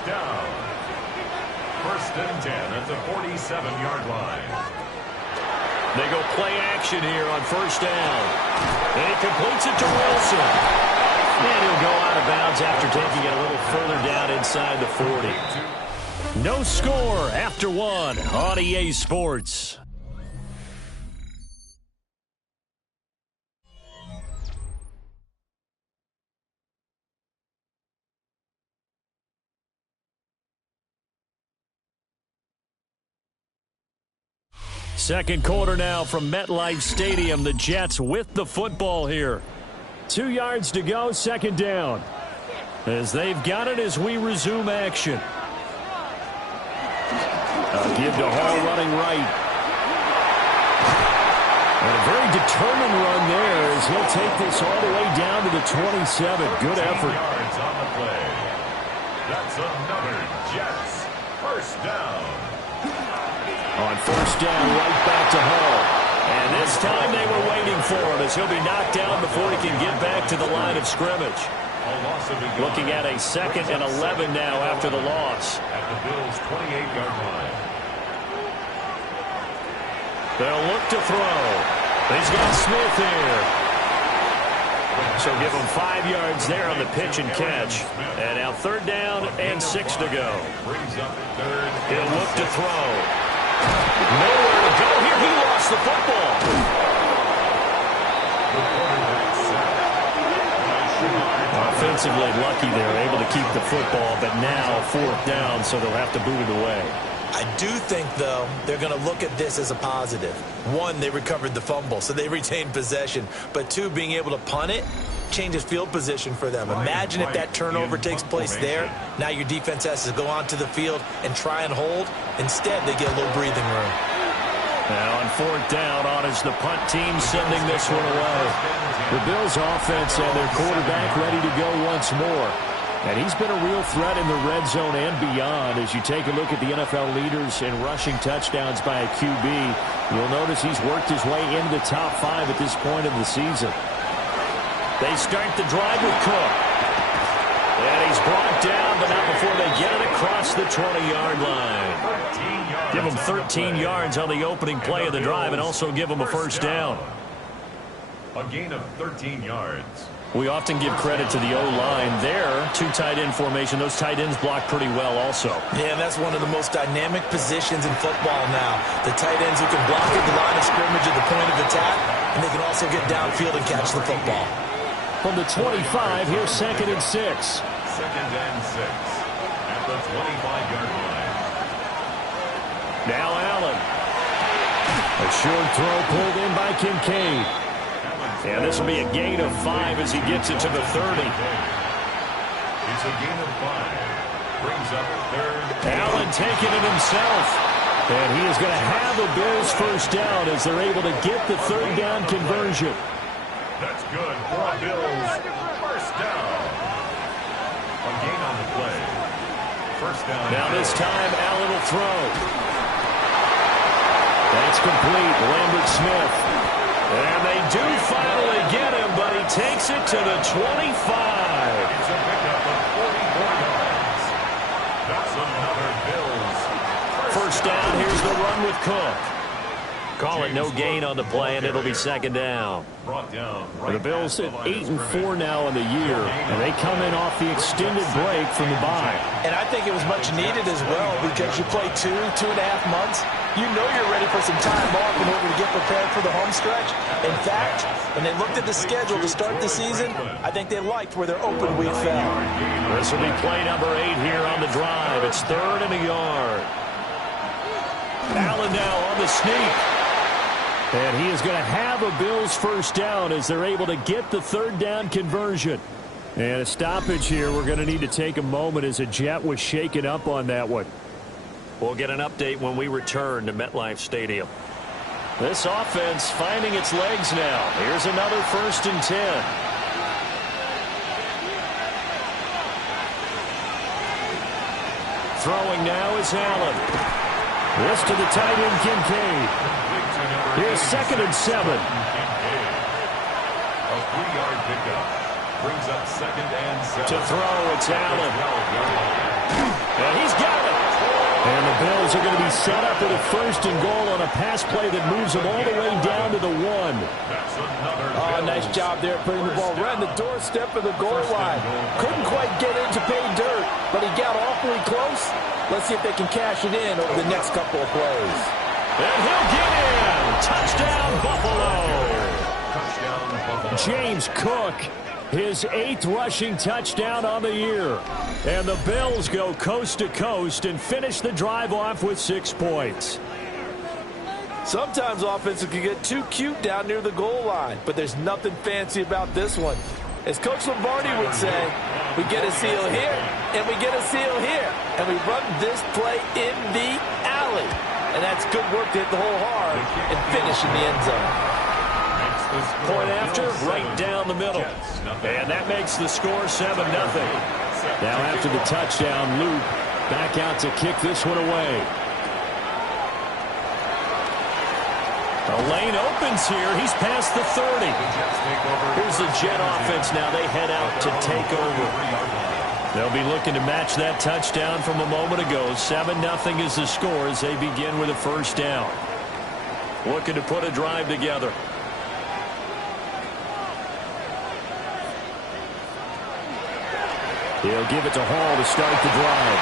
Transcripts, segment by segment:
First down. First and 10 at the 47-yard line. They go play action here on first down. And he completes it to Wilson. And he'll go out of bounds after taking it a little further down inside the 40. No score after one on EA Sports. Second quarter now from MetLife Stadium. The Jets with the football here. 2 yards to go, second down. As they've got it as we resume action. A give to Hall running right. And a very determined run there as he'll take this all the way down to the 27. Good effort. Yards on the play. That's another Jets first down. On first down, right back to Hall. And this time they were waiting for him as he'll be knocked down before he can get back to the line of scrimmage. Looking at a 2nd and 11 now after the loss. At the Bills' 28-yard line. They'll look to throw. He's got Smith here. So give him 5 yards there on the pitch and catch. And now third down and 6 to go. He'll look to throw. Nowhere to go here. He lost the football. Offensively lucky they're able to keep the football, but now fourth down, so they'll have to boot it away. I do think, though, they're going to look at this as a positive. One, they recovered the fumble, so they retained possession. But two, being able to punt it changes field position for them. Imagine if that turnover takes place there. Now your defense has to go onto the field and try and hold. Instead, they get a little breathing room. Now on fourth down, on is the punt team sending this one away. The Bills offense and their quarterback ready to go once more. And he's been a real threat in the red zone and beyond. As you take a look at the NFL leaders in rushing touchdowns by a QB, you'll notice he's worked his way into the top 5 at this point in the season. They start the drive with Cook. And he's brought down, but not before they get it across the 20-yard line. Give him 13 yards on the opening play of the drive and also give him a first down. A gain of 13 yards. We often give credit to the O-line there. 2 tight end formation. Those tight ends block pretty well also. Yeah, and that's one of the most dynamic positions in football now. The tight ends who can block at the line of scrimmage at the point of attack, and they can also get downfield and catch the football. From the 25, here's 2nd and 6. 2nd and 6 at the 25-yard line. Now Allen. A short throw pulled in by Kincaid. And this will be a gain of 5 as he gets it to the 30. It's a gain of 5. Brings up third. Allen taking it himself. And he is going to have a Bills first down as they're able to get the third down conversion. That's good for a Bills first down. A gain on the play. First down. Now this time Allen will throw. That's complete. Lambert Smith. And they do finally get him, but he takes it to the 25. It's a pickup of 44 yards. That's another Bills. First down, here's the run with Cook. Call it no gain on the play, and it'll be second down. Brought down The Bills at 8-4 now in the year, and they come in off the extended break from the bye. And I think it was much needed as well because you play 2.5 months. You know you're ready for some time off in order to get prepared for the home stretch. In fact, when they looked at the schedule to start the season, I think they liked where their open week fell. This will be play number 8 here on the drive. It's 3rd and a yard. Allen now on the sneak. And he is going to have a Bills first down as they're able to get the third down conversion. And a stoppage here. We're going to need to take a moment as a Jet was shaken up on that one. We'll get an update when we return to MetLife Stadium. This offense finding its legs now. Here's another 1st and 10. Throwing now is Allen. This to the tight end, Kincaid. Here's 2nd and 7. A 3-yard pickup. Brings up 2nd and 7. To throw, it's Allen. And he's got it. And the Bills are going to be set up with a 1st and goal on a pass play that moves them all the way down to the 1. That's another Nice job there putting the ball right on the doorstep of the goal line. Couldn't quite get in to pay dirt, but he got awfully close. Let's see if they can cash it in over the next couple of plays. And he'll get in. Touchdown, Buffalo. James Cook, his 8th rushing touchdown on the year. And the Bills go coast to coast and finish the drive off with 6 points. Sometimes offenses can get too cute down near the goal line, but there's nothing fancy about this one. As Coach Lombardi would say, we get a seal here, and we get a seal here, and we run this play in the alley. And that's good work to hit the hole hard and finish in the end zone. Point after, right down the middle. And that makes the score 7-0. Now after the touchdown, Luke back out to kick this one away. The lane opens here. He's past the 30. Here's the Jet offense now. They head out to take over. They'll be looking to match that touchdown from a moment ago. 7-0 is the score as they begin with a 1st down. Looking to put a drive together. He'll give it to Hall to start the drive.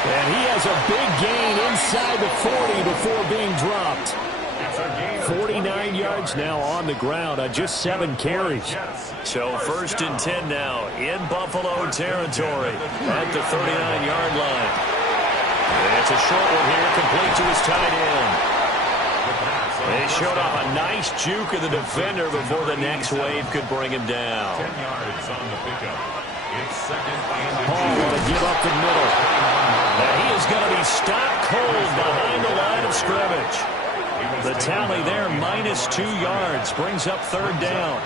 And he has a big gain inside the 40 before being dropped. 49 yards now on the ground on just 7 carries. So 1st and 10 now in Buffalo territory at the 39-yard line. And it's a short one here, complete to his tight end. They showed off a nice juke of the defender before the next wave could bring him down. 10 yards on the pickup. It's 2nd and Hall to give up the middle. And he is going to be stopped cold behind the line of scrimmage. The tally there, -2 yards, brings up 3rd down.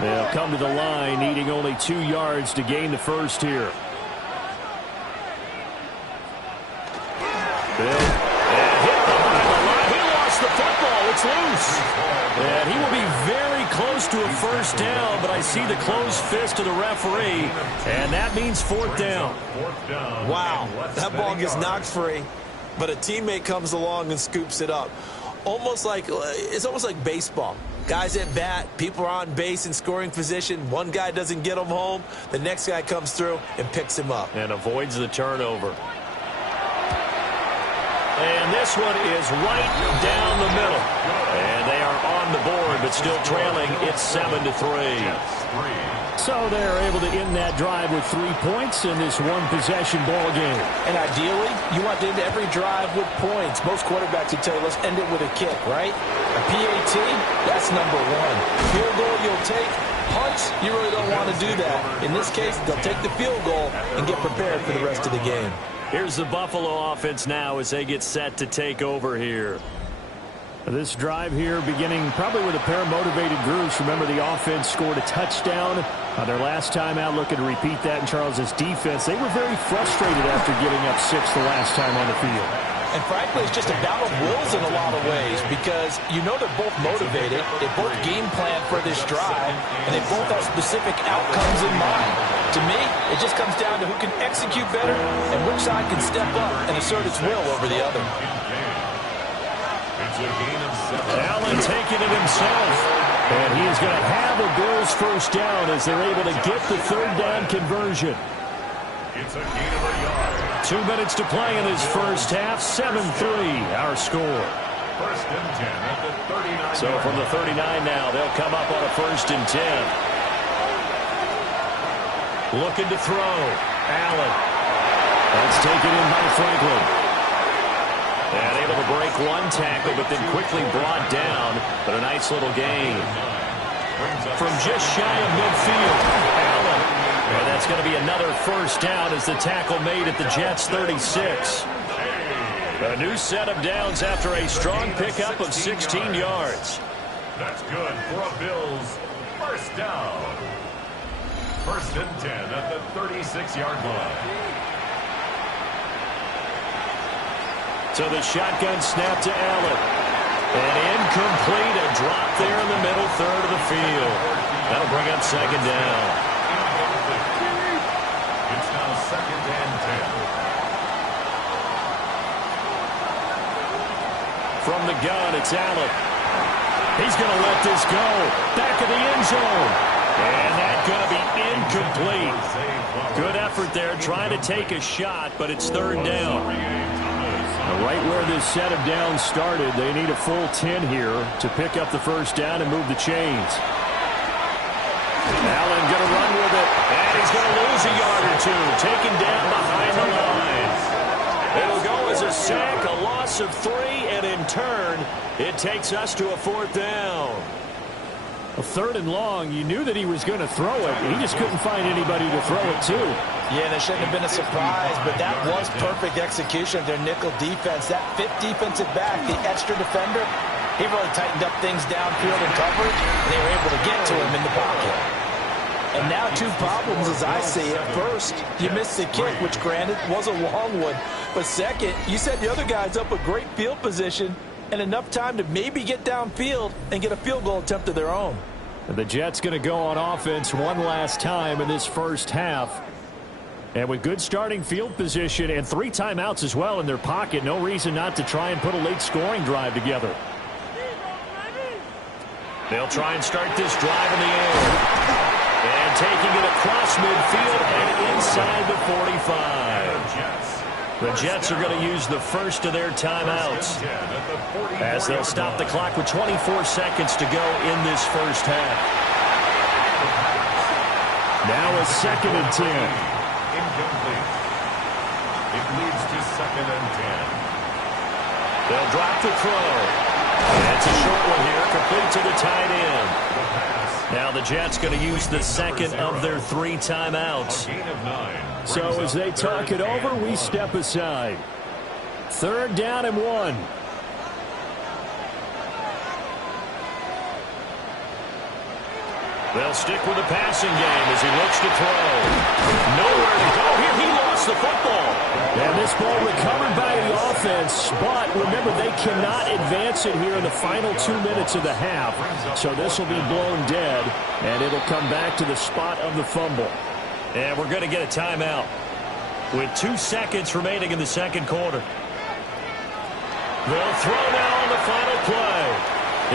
They'll come to the line, needing only 2 yards to gain the 1st here. Bill. The football, it's loose. And he will be very close to a 1st down, but I see the closed fist of the referee, and that means 4th down. Wow, that ball gets knocked free, but a teammate comes along and scoops it up. It's almost like baseball. Guys at bat, people are on base in scoring position. One guy doesn't get him home. The next guy comes through and picks him up. And avoids the turnover. And this one is right down the middle. And they are on the board, but still trailing. It's 7-3. So they're able to end that drive with 3 points in this one-possession ball game. And ideally, you want to end every drive with points. Most quarterbacks would tell you, let's end it with a kick, right? A PAT, that's number 1. Field goal you'll take. Punts, you really don't want to do that. In this case, they'll take the field goal and get prepared for the rest of the game. Here's the Buffalo offense now as they get set to take over here. This drive here beginning probably with a pair of motivated groups. Remember, the offense scored a touchdown on their last time out. Looking to repeat that in Charles's defense. They were very frustrated after giving up 6 the last time on the field. And frankly, it's just a battle of wills in a lot of ways because you know they're both motivated. They both game plan for this drive, and they both have specific outcomes in mind. To me, it just comes down to who can execute better and which side can step up and assert its will over the other. Allen taking it himself. And he is going to have a Bills 1st down as they're able to get the 3rd down conversion. It's a gain of a yard. 2 minutes to play in this 1st half. 7-3 our score. 1st and 10 at the 39. So from the 39 now, they'll come up on a 1st and 10. Looking to throw. Allen. That's taken in by Franklin. And able to break one tackle, but then quickly brought down. But a nice little gain. From just shy of midfield, Allen. And that's going to be another 1st down as the tackle made at the Jets' 36. A new set of downs after a strong pickup of 16 yards. That's good for a Bills 1st down. 1st and 10 at the 36-yard line. So the shotgun snap to Allen. And incomplete, a drop there in the middle third of the field. That'll bring up second down. It's now 2nd and 10. From the gun, it's Allen. He's going to let this go. Back of the end zone. And that's going to be incomplete. Good effort there, trying to take a shot, but it's third down. Right where this set of downs started, they need a full 10 here to pick up the first down and move the chains. Allen going to run with it, and he's going to lose a yard or two, taken down behind the line. It'll go as a sack, a loss of 3, and in turn, it takes us to a 4th down. A 3rd and long, you knew that he was going to throw it. He just couldn't find anybody to throw it to. Yeah, that shouldn't have been a surprise, but that was perfect execution of their nickel defense. That 5th defensive back, the extra defender, he really tightened up things downfield in coverage, and they were able to get to him in the pocket. And now 2 problems as I see it. First, you missed the kick, which granted was a long one. But second, you set the other guys up a great field position and enough time to maybe get downfield and get a field goal attempt of their own. And the Jets going to go on offense one last time in this first half. And with good starting field position and 3 timeouts as well in their pocket, no reason not to try and put a late scoring drive together. They'll try and start this drive in the air. And taking it across midfield and inside the 45. The Jets are going to use the first of their timeouts as they'll stop the clock with 24 seconds to go in this first half. Now a 2nd and 10. Incomplete. It leads to 2nd and 10. They'll drop the throw. And it's a short one here, complete to the tight end. Now the Jets going to use the second of their 3 timeouts. So as they talk it over, we step aside. 3rd down and 1. They'll stick with the passing game as he looks to throw. Nowhere to go here. He lost the football. And this ball recovered by the offense, but remember, they cannot advance it here in the final 2 minutes of the half. So this will be blown dead, and it'll come back to the spot of the fumble. And we're going to get a timeout with 2 seconds remaining in the second quarter. They'll throw now on the final play.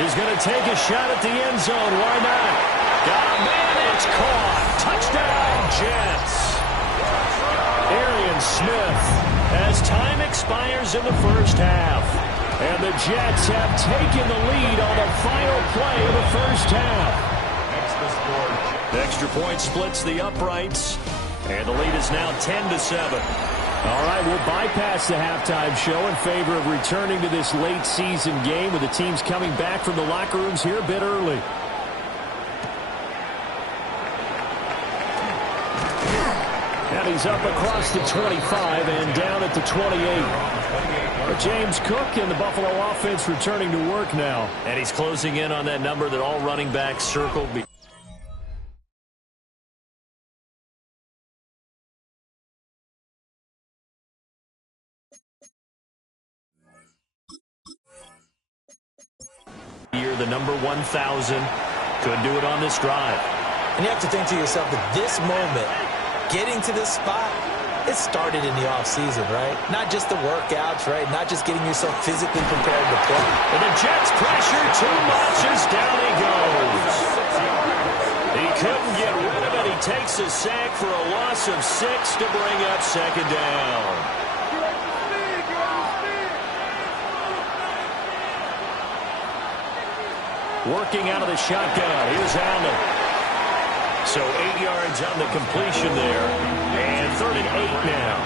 He's going to take a shot at the end zone. Why not? Got a man, it's caught. Touchdown, Jets. Arian Smith, as time expires in the first half. And the Jets have taken the lead on the final play of the first half. Extra point splits the uprights. And the lead is now 10-7. All right, we'll bypass the halftime show in favor of returning to this late season game with the teams coming back from the locker rooms here a bit early. And he's up across the 25 and down at the 28. But James Cook and the Buffalo offense returning to work now. And he's closing in on that number that all running backs circled. Year the number 1,000. Could do it on this drive. And you have to think to yourself that this moment, getting to this spot, it started in the offseason, right? Not just the workouts, right? Not just getting yourself physically prepared to play. And the Jets pressure too much as down he goes. He couldn't get rid of it. He takes a sack for a loss of 6 to bring up second down. Working out of the shotgun. Here's Allen. So 8 yards on the completion there. And 3rd and 8 now.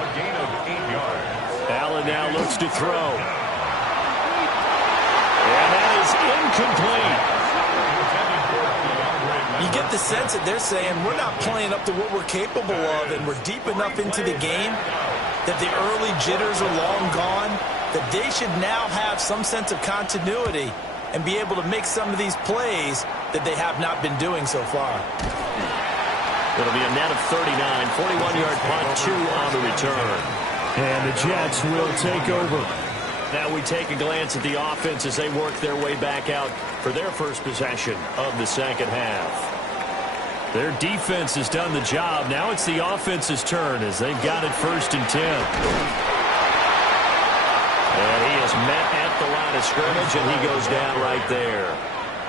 A gain of 8 yards. Allen now looks to throw. And that is incomplete. You get the sense that they're saying we're not playing up to what we're capable of, and we're deep enough into the game that the early jitters are long gone, that they should now have some sense of continuity and be able to make some of these plays that they have not been doing so far. It'll be a net of 39, 41-yard punt, 2 on the return. And the Jets will take over. Now we take a glance at the offense as they work their way back out for their first possession of the second half. Their defense has done the job. Now it's the offense's turn as they've got it 1st and 10. And he is met at the line of scrimmage, and he goes down right there.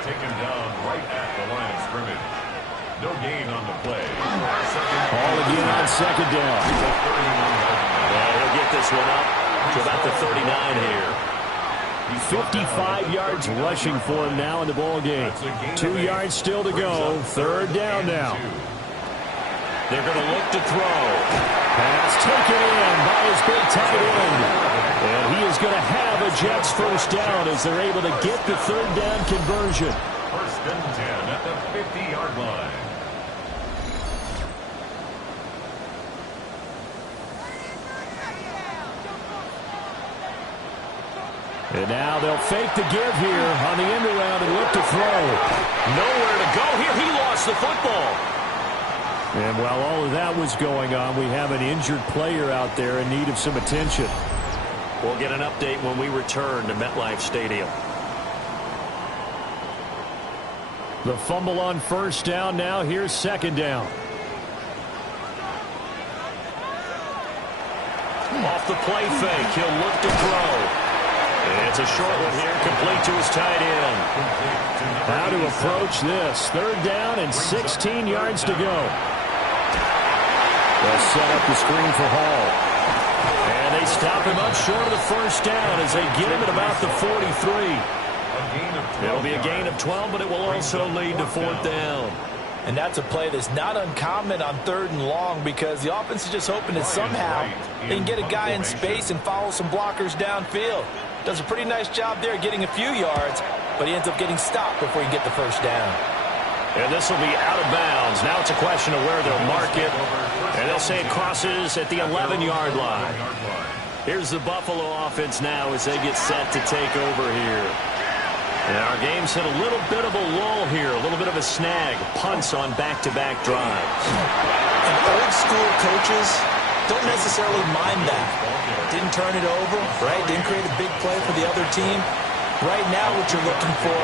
Taken down right at the line of scrimmage. No gain on the play. Ball again on second down. And he'll get this one up to about the 39 here. 55 yards rushing for him now in the ball game. 2 yards still to go. 3rd down now. They're going to look to throw. Pass taken in by his big tight end. And he is going to have a Jets first down as they're able to get the 3rd down conversion. 1st and 10 at the 50-yard line. And now they'll fake the give here on the end around and look to throw. Nowhere to go here. He lost the football. And while all of that was going on, we have an injured player out there in need of some attention. We'll get an update when we return to MetLife Stadium. The fumble on 1st down now. Here's 2nd down. Off the play fake. He'll look to throw. It's a short one here, complete to his tight end. How to approach this. 3rd down and 16 yards to go. They'll set up the screen for Hall. And they stop him up short of the 1st down as they get him at about the 43. It'll be a gain of 12, but it will also lead to 4th down. And that's a play that's not uncommon on 3rd and long because the offense is just hoping that somehow they can get a guy in space and follow some blockers downfield. Does a pretty nice job there getting a few yards, but he ends up getting stopped before he can get the 1st down. And this will be out of bounds. Now it's a question of where they'll mark it. And they'll say it crosses at the 11-yard line. Here's the Buffalo offense now as they get set to take over here. And our game's hit a little bit of a lull here, a little bit of a snag. Punts on back-to-back drives. And old-school coaches don't necessarily mind that. Didn't turn it over, right? Didn't create a big play for the other team. Right now what you're looking for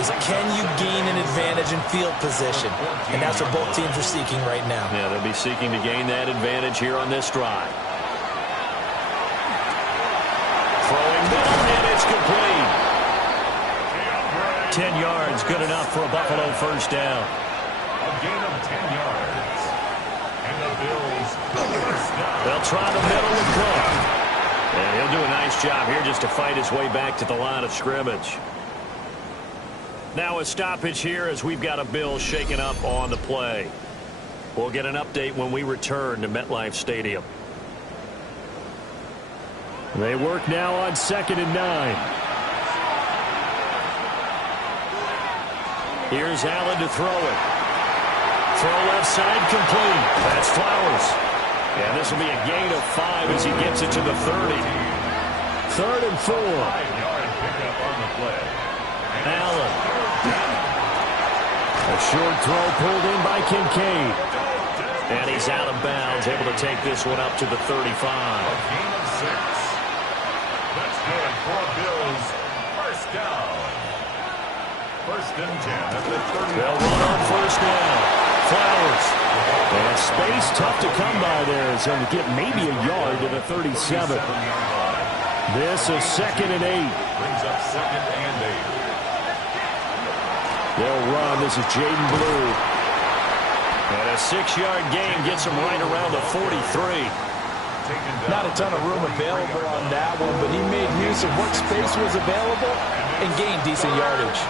is can you gain an advantage in field position? And that's what both teams are seeking right now. Yeah, they'll be seeking to gain that advantage here on this drive. Throwing middle, and it's complete. 10 yards, good enough for a Buffalo 1st down. A gain of 10 yards. And the Bills 1st down. They'll try the middle with Cook. And he'll do a nice job here just to fight his way back to the line of scrimmage. Now a stoppage here as we've got a Bills shaken up on the play. We'll get an update when we return to MetLife Stadium. They work now on 2nd and 9. Here's Allen to throw it. Throw left side complete. That's Flowers. And this will be a gain of 5 as he gets it to the 30. 3rd and 4. 5-yard pickup on the play. Allen. A short throw pulled in by Kincaid. And he's out of bounds, able to take this one up to the 35. A gain of 6. That's good for Bills. 1st down. 1st and 10 at the 30. They'll run on 1st down. Flowers. And space tough to come by there as they'll get maybe a yard to the 37. This is 2nd and 8. Brings up 2nd and 8. They'll run. This is Jaden Blue. And a 6-yard gain gets him right around the 43. Not a ton of room available on that one, but he made use of what space was available and gained decent yardage.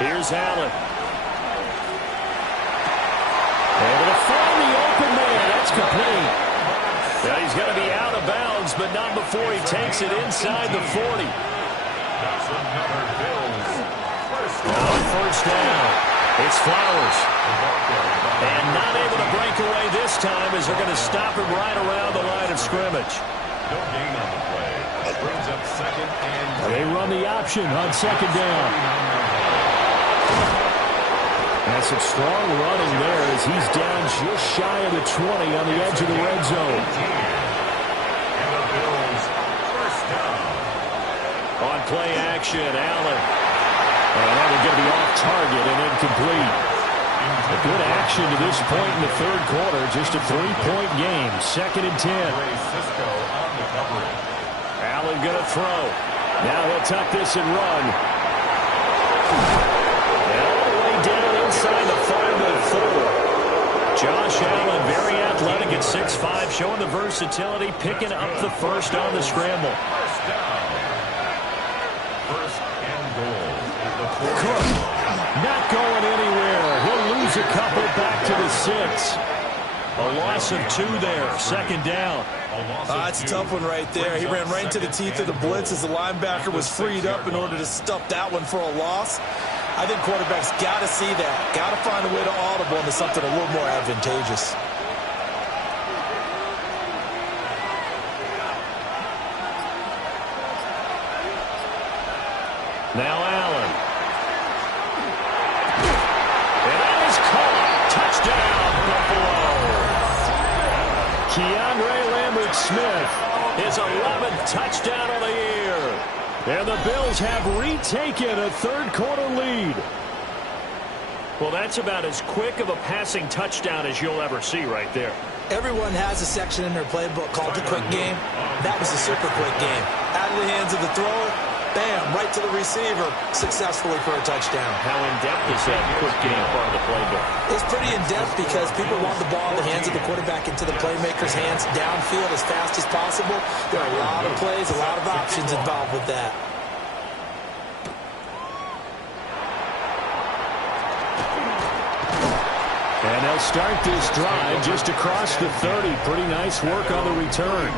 Here's Allen. Able to find the open man. That's complete. Now he's going to be out of bounds, but not before he takes it inside the 40. That's another Bills. First down. It's Flowers. And not able to break away this time as they're going to stop him right around the line of scrimmage. No gain on the play. Brings up 2nd and 10. They run the option on 2nd down. That's some strong running there as he's down just shy of the 20 on the edge of the red zone. On play action, Allen. And that will get to be off target and incomplete. A good action to this point in the third quarter. Just a 3-point game. 2nd and 10. Allen going to throw. Now he'll tuck this and run. And all the way down inside the 5-4. Josh Allen, very athletic at 6'5", showing the versatility, picking up the first on the scramble. First down. First and goal. Cook not going anywhere. He'll lose a couple back to the 6. A loss of 2 there. 2nd down. It's a tough one right there. He ran right into the teeth of the blitz as the linebacker was freed up in order to stuff that one for a loss. I think quarterbacks got to see that. Got to find a way to audible into something a little more advantageous. Now Allen. And that is caught. Touchdown, Buffalo. Keandre Lambert-Smith, his 11th touchdown of the year. And the Bills have retaken a third-quarter lead. Well, that's about as quick of a passing touchdown as you'll ever see right there. Everyone has a section in their playbook called the quick game. That was a super quick game. Out of the hands of the thrower, bam, right to the receiver, successfully for a touchdown. How in-depth is that quick game part of the playbook? It's pretty in-depth because people want the ball in the hands of the quarterback into the playmaker's hands downfield as fast as possible. There are a lot of plays, a lot of options involved with that. And they'll start this drive just across the 30. Pretty nice work on the return.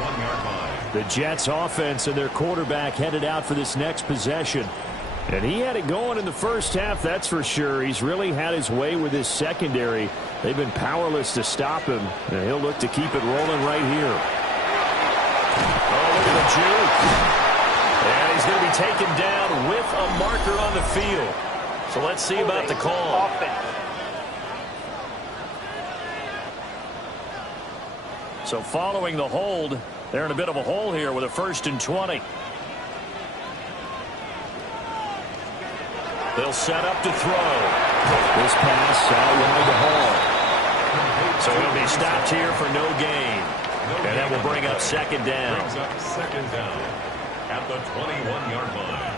The Jets offense and their quarterback headed out for this next possession. And he had it going in the first half, that's for sure. He's really had his way with his secondary. They've been powerless to stop him. And he'll look to keep it rolling right here. Oh, look at the juke. And he's going to be taken down with a marker on the field. So let's see about the call. So following the hold, they're in a bit of a hole here with a 1st and 20. They'll set up to throw. This pass out wide to Hall. So he'll be stopped here for no gain. And that will bring up 2nd down. Brings up 2nd down at the 21-yard line.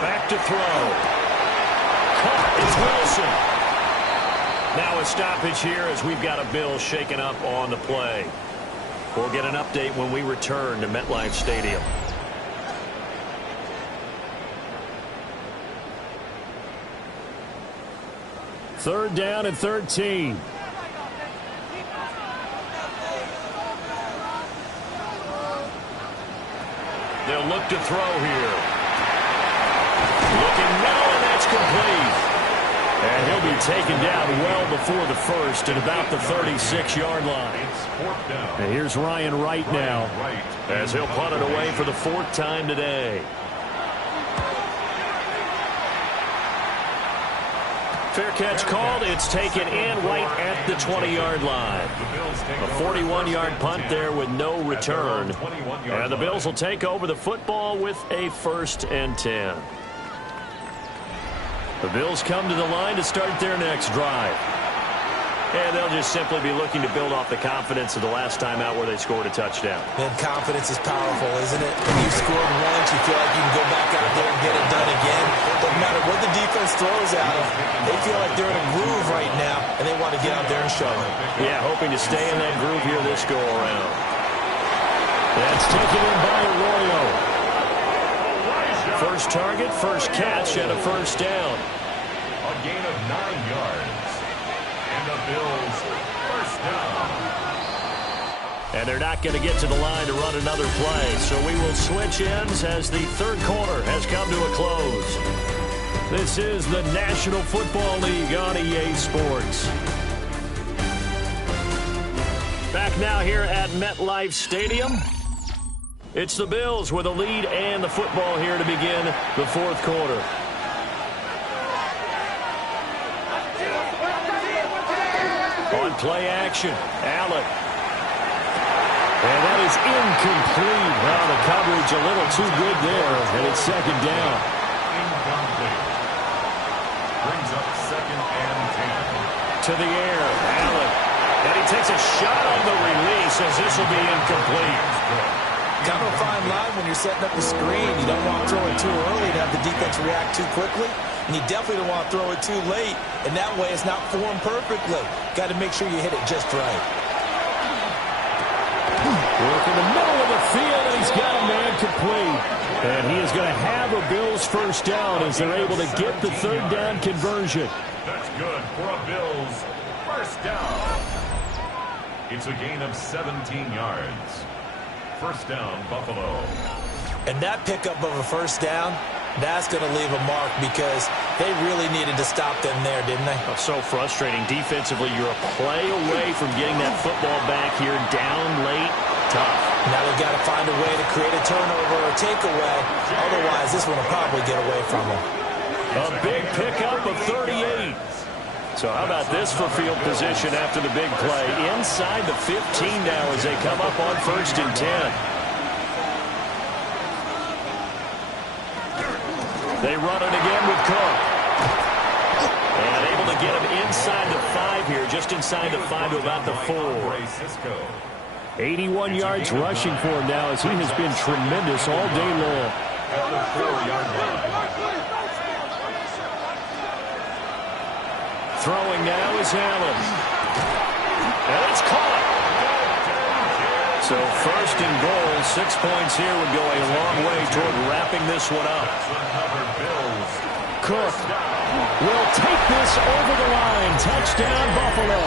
Back to throw. Caught is Wilson. Now a stoppage here as we've got a Bill shaken up on the play. We'll get an update when we return to MetLife Stadium. Third down and 13. They'll look to throw here. Looking now, and that's complete. And he'll be taken down well before the first at about the 36-yard line. And here's Ryan Wright now as he'll punt it away for the 4th time today. Fair catch called. It's taken in right at the 20-yard line. A 41-yard punt there with no return. And the Bills will take over the football with a 1st and 10. The Bills come to the line to start their next drive. And they'll just simply be looking to build off the confidence of the last time out where they scored a touchdown. And confidence is powerful, isn't it? When you scored once, you feel like you can go back out there and get it done again. Doesn't matter what the defense throws at them. They feel like they're in a groove right now, and they want to get out there and show it. Yeah, hoping to stay in that groove here this go-around. That's taken in by Arroyo. First target, first catch, and a 1st down. A gain of 9 yards. And the Bills, 1st down. And they're not going to get to the line to run another play. So we will switch ends as the third quarter has come to a close. This is the National Football League on EA Sports. Back now here at MetLife Stadium. It's the Bills with a lead and the football here to begin the 4th quarter. On play action, Allen. And that is incomplete. Well, the coverage a little too good there, and it's second down. Incomplete. Brings up 2nd and 10. To the air, Allen. And he takes a shot on the release as this will be incomplete. Kind of a fine line when you're setting up the screen. You don't want to throw it too early to have the defense react too quickly. And you definitely don't want to throw it too late. And that way it's not formed perfectly. Got to make sure you hit it just right. Work in the middle of the field, and he's got a man complete. And he is going to have a Bills first down as they're able to get the third down conversion. That's good for a Bills first down. It's a gain of 17 yards. First down, Buffalo. And that pickup of a first down, that's going to leave a mark because they really needed to stop them there, didn't they? Oh, so frustrating. Defensively, you're a play away from getting that football back here, down late, tough. Now they've got to find a way to create a turnover or takeaway. Otherwise, this one will probably get away from them. A big pickup of 38. So how about this for field position after the big play? Inside the 15 now as they come up on 1st and 10. They run it again with Cook. And able to get him inside the 5 here, just inside the 5 to about the 4. 81 yards rushing for him now as he has been tremendous all day long. At the 4-yard line. Throwing now is Allen. And it's caught. So 1st and goal, 6 points here would go a long way toward wrapping this one up. Cook will take this over the line. Touchdown, Buffalo.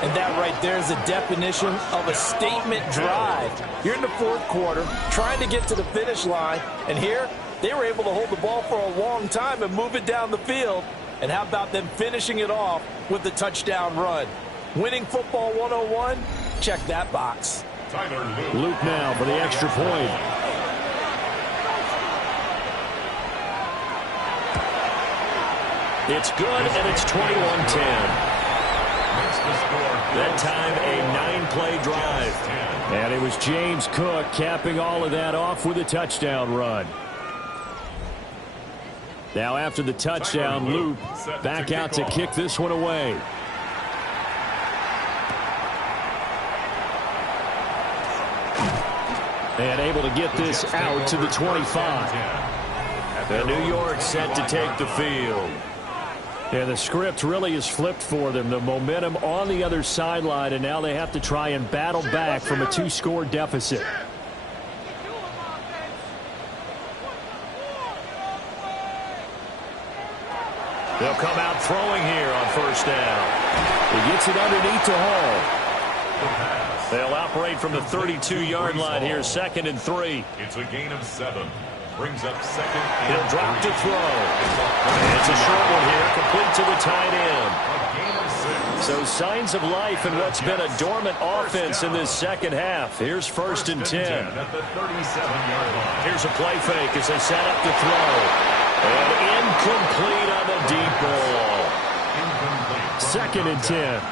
And that right there is the definition of a statement drive. You're in the 4th quarter, trying to get to the finish line, and here they were able to hold the ball for a long time and move it down the field. And how about them finishing it off with the touchdown run? Winning football 101? Check that box. Luke now for the extra point. It's good, and it's 21-10. That time, a 9-play drive. And it was James Cook capping all of that off with a touchdown run. Now after the touchdown, Luke back out to kick this one away. And able to get this out to the 25. And New York set to take the field. And the script really is flipped for them. The momentum on the other sideline, and now they have to try and battle back from a 2-score deficit. They'll come out throwing here on 1st down. He gets it underneath to Hall. They'll operate from the 32-yard line here, 2nd and 3. It's a gain of 7. Brings up 2nd and He'll drop to throw. And it's a short one here, complete to the tight end. So signs of life in what's been a dormant offense in this second half. Here's 1st and 10. At the 37-yard line. Here's a play fake as they set up to throw. And incomplete on the deep ball. Incomplete. 2nd and 10.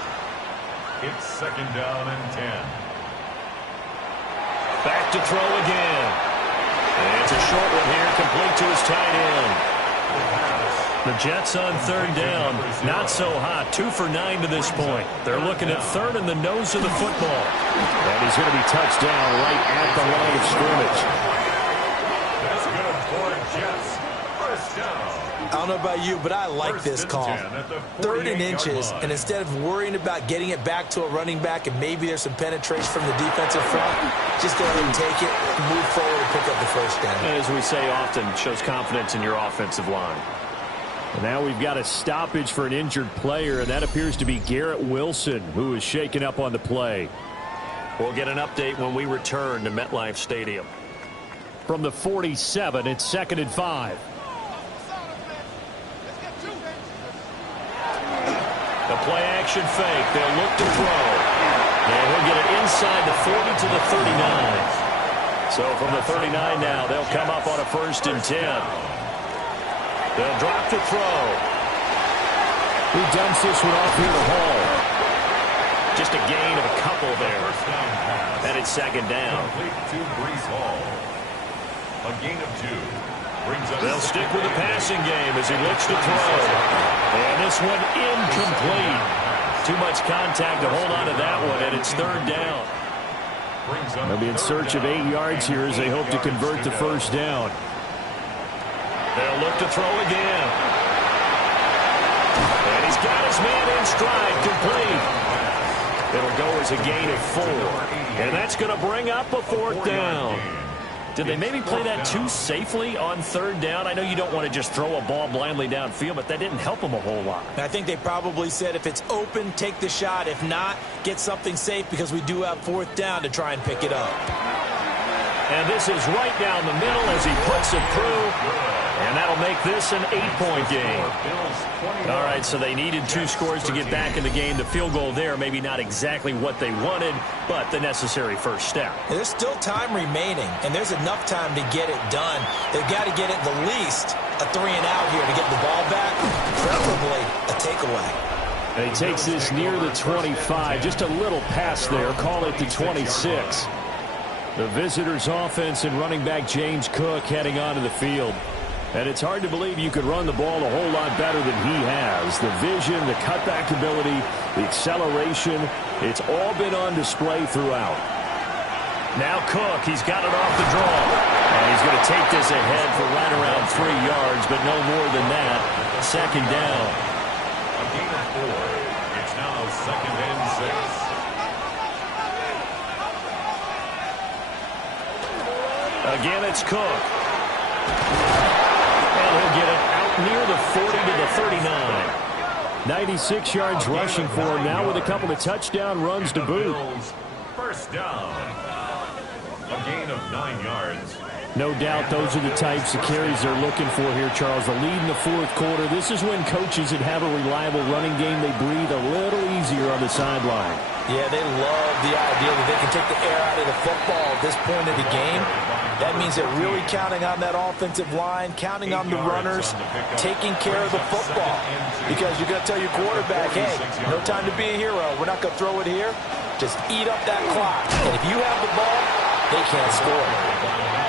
It's 2nd down and 10. Back to throw again. And it's a short one here, complete to his tight end. The Jets on 3rd down, not so hot, 2 for 9 to this point. They're looking at 3rd in the nose of the football. And he's going to be touched down right at the line of scrimmage. That's good for Jets. First down. I don't know about you, but I like this call. 3rd and inches, and instead of worrying about getting it back to a running back and maybe there's some penetration from the defensive front, just go ahead and take it, move forward, and pick up the first down. And as we say often, shows confidence in your offensive line. And now we've got a stoppage for an injured player, and that appears to be Garrett Wilson, who is shaken up on the play. We'll get an update when we return to MetLife Stadium. From the 47, it's 2nd and 5. The play-action fake. They'll look to throw. And he'll get it inside the 40 to the 39. So from the 39 now, they'll come up on a 1st and 10. They'll drop to throw. He dumps this one off here to Hall. Just a gain of a couple there. And And it's second down. Complete to Breece Hall. A gain of 2. Brings up They'll stick with the passing game as he looks to throw. And this one incomplete. Too much contact to hold on to that one, and it's third down. They'll be in search of 8 yards here as they hope to convert the first down. They'll look to throw again. And he's got his man in stride, complete. It'll go as a gain of 4. And that's going to bring up a fourth down. Did they maybe play that too safely on third down? I know you don't want to just throw a ball blindly downfield, but that didn't help them a whole lot. I think they probably said if it's open, take the shot. If not, get something safe because we do have fourth down to try and pick it up. And this is right down the middle as he puts it through. And that'll make this an 8-point game. All right, so they needed 2 scores to get back in the game. The field goal there, maybe not exactly what they wanted, but the necessary first step. There's still time remaining, and there's enough time to get it done. They've got to get at the least a 3-and-out here to get the ball back, preferably a takeaway. And he takes this near the 25, just a little pass there, call it the 26. The visitors' offense and running back James Cook heading onto the field. And it's hard to believe you could run the ball a whole lot better than he has. The vision, the cutback ability, the acceleration, it's all been on display throughout. Now Cook, he's got it off the draw. And he's going to take this ahead for right around 3 yards, but no more than that. Second down. A gain of 4. It's now second and 6. Again, it's Cook. He'll get it out near the 40 to the 39. 96 yards rushing for him now with a couple of touchdown runs to boot. First down. A gain of 9 yards. No doubt those are the types of carries they're looking for here, Charles. The lead in the fourth quarter. This is when coaches that have a reliable running game, they breathe a little easier on the sideline. Yeah, they love the idea that they can take the air out of the football at this point of the game. That means they're really counting on that offensive line, counting on the runners, taking care of the football. Because you're going to tell your quarterback, hey, no time to be a hero. We're not going to throw it here. Just eat up that clock. And if you have the ball, they can't score.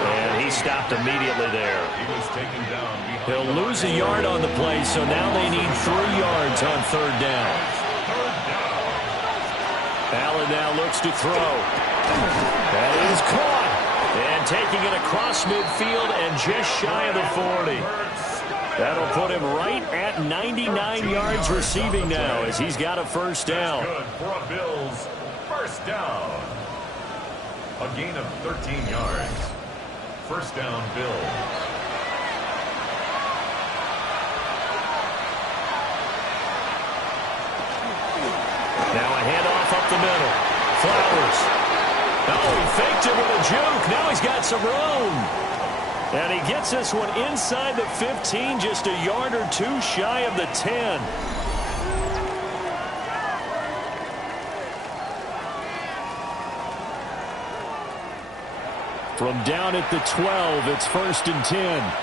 And he stopped immediately there. He'll lose a yard on the play, so now they need 3 yards on third down. Allen now looks to throw. That is caught. And taking it across midfield and just shy of the 40. That'll put him right at 99 yards receiving now as he's got a first down. Good for a Bills first down. A gain of 13 yards. First down, Bills. Now a handoff up the middle. Flowers. Oh, he faked it with a juke. Now he's got some room. And he gets this one inside the 15, just a yard or 2 shy of the 10. From down at the 12, it's first and 10.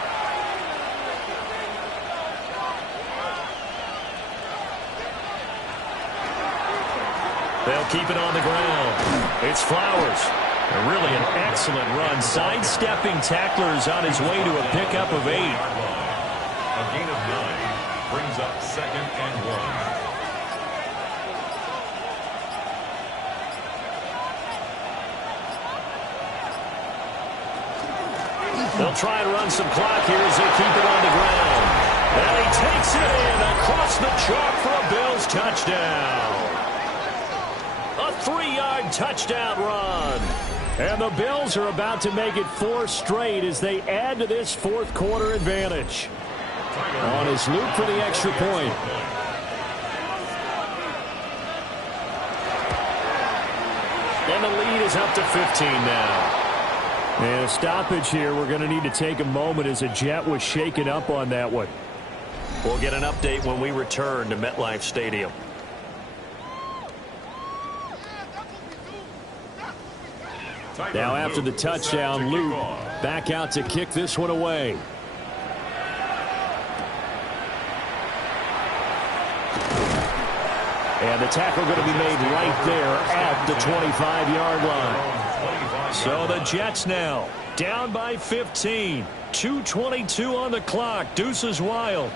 They'll keep it on the ground. It's Flowers. Really an excellent run. Sidestepping tacklers on his way to a pickup of 8. A gain of 9 brings up second and 1. They'll try and run some clock here as they keep it on the ground. And he takes it in across the chalk for a Bills touchdown. A 3-yard touchdown run. And the Bills are about to make it 4 straight as they add to this fourth quarter advantage. On his loop for the extra point. And the lead is up to 15 now. And a stoppage here. We're going to need to take a moment as a Jet was shaken up on that one. We'll get an update when we return to MetLife Stadium. Now after the touchdown, Luke back out to kick this one away. And the tackle going to be made right there at the 25-yard line. So the Jets now down by 15. 2:22 on the clock. Deuces wild.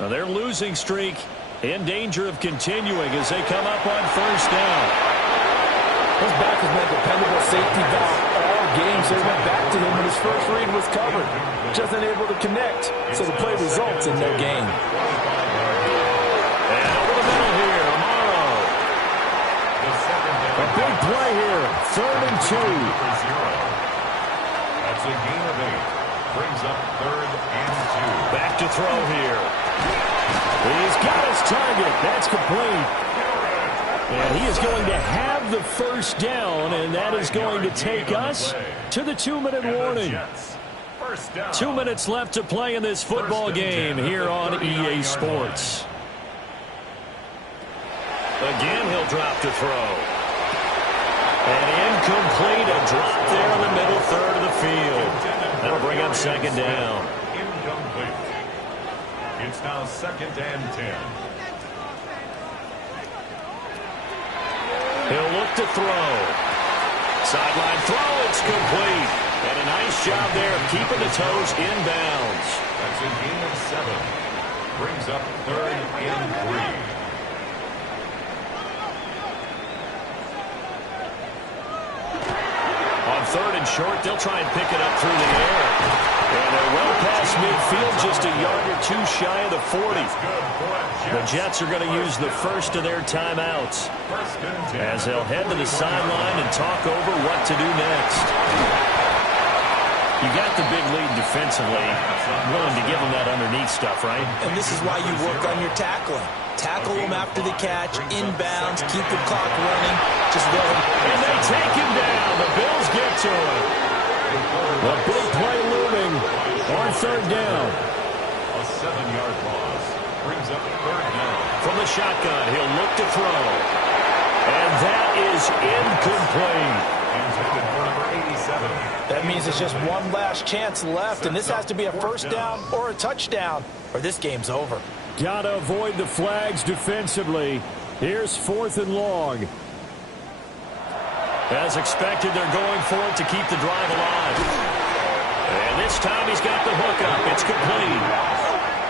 Now their losing streak in danger of continuing as they come up on first down. His back has been a dependable safety valve all game, so he went back to him when his first read was covered. Just unable to connect, so the play results in no gain. And over the middle here, Amaro. A big play here, 3rd and 2. That's a gain of 8. Brings up 3rd and 2. Back to throw here. He's got his target. That's complete. And he is going to have the first down, and that is going to take us to the 2-minute warning. 2 minutes left to play in this football game here on EA Sports. Again, he'll drop to throw. And incomplete, a drop there in the middle third of the field. That'll bring up 2nd down. Incomplete. It's now 2nd and 10. He'll look to throw. Sideline throw, it's complete. And a nice job there of keeping the toes inbounds. That's a gain of 7. Brings up 3rd and 3. On 3rd and short, they'll try and pick it up through the air. And they're well past midfield, just a yard or 2 shy of the 40. The Jets are going to use the first of their timeouts as they'll head to the sideline and talk over what to do next. You got the big lead defensively, willing to give them that underneath stuff, right? And this is why you work on your tackling. Tackle them after the catch, inbounds, keep the clock running. Just let him. And they take him down. The Bills get to him. A big play looming on 3rd down. A 7-yard loss brings up 3rd down. From the shotgun, he'll look to throw. And that is incomplete. Intended for number 87. That means it's just one last chance left, and this has to be a first down or a touchdown, or this game's over. Gotta avoid the flags defensively. Here's 4th and long. As expected, they're going for it to keep the drive alive. And this time he's got the hook up. It's complete.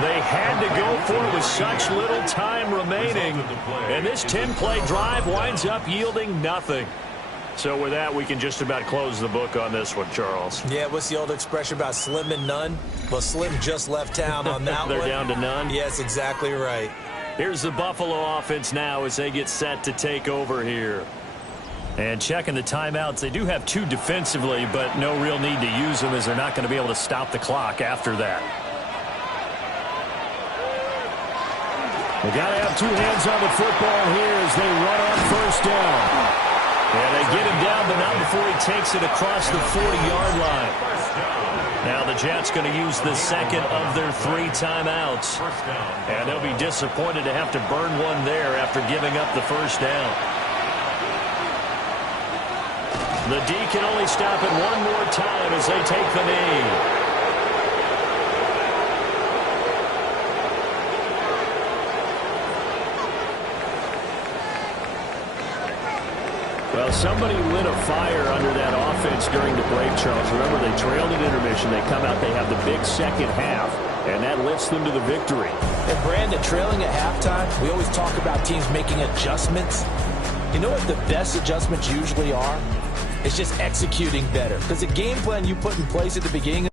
They had to go for it with such little time remaining. And this 10-play drive winds up yielding nothing. So with that, we can just about close the book on this one, Charles. Yeah, what's the old expression about slim and none? Well, Slim just left town on that They're one. down to none? Yes, exactly right. Here's the Buffalo offense now as they get set to take over here. And checking the timeouts, they do have 2 defensively, but no real need to use them as they're not going to be able to stop the clock after that. They got to have 2 hands on the football here as they run on first down. And they get him down, but not before he takes it across the 40-yard line. Now the Jets going to use the second of their 3 timeouts. And they'll be disappointed to have to burn one there after giving up the first down. The D can only stop it one more time as they take the knee. Well, somebody lit a fire under that offense during the break, Charles. Remember, they trailed at intermission. They come out, they have the big second half, and that lifts them to the victory. And Brandon, trailing at halftime, we always talk about teams making adjustments. You know what the best adjustments usually are? It's just executing better. Because the game plan you put in place at the beginning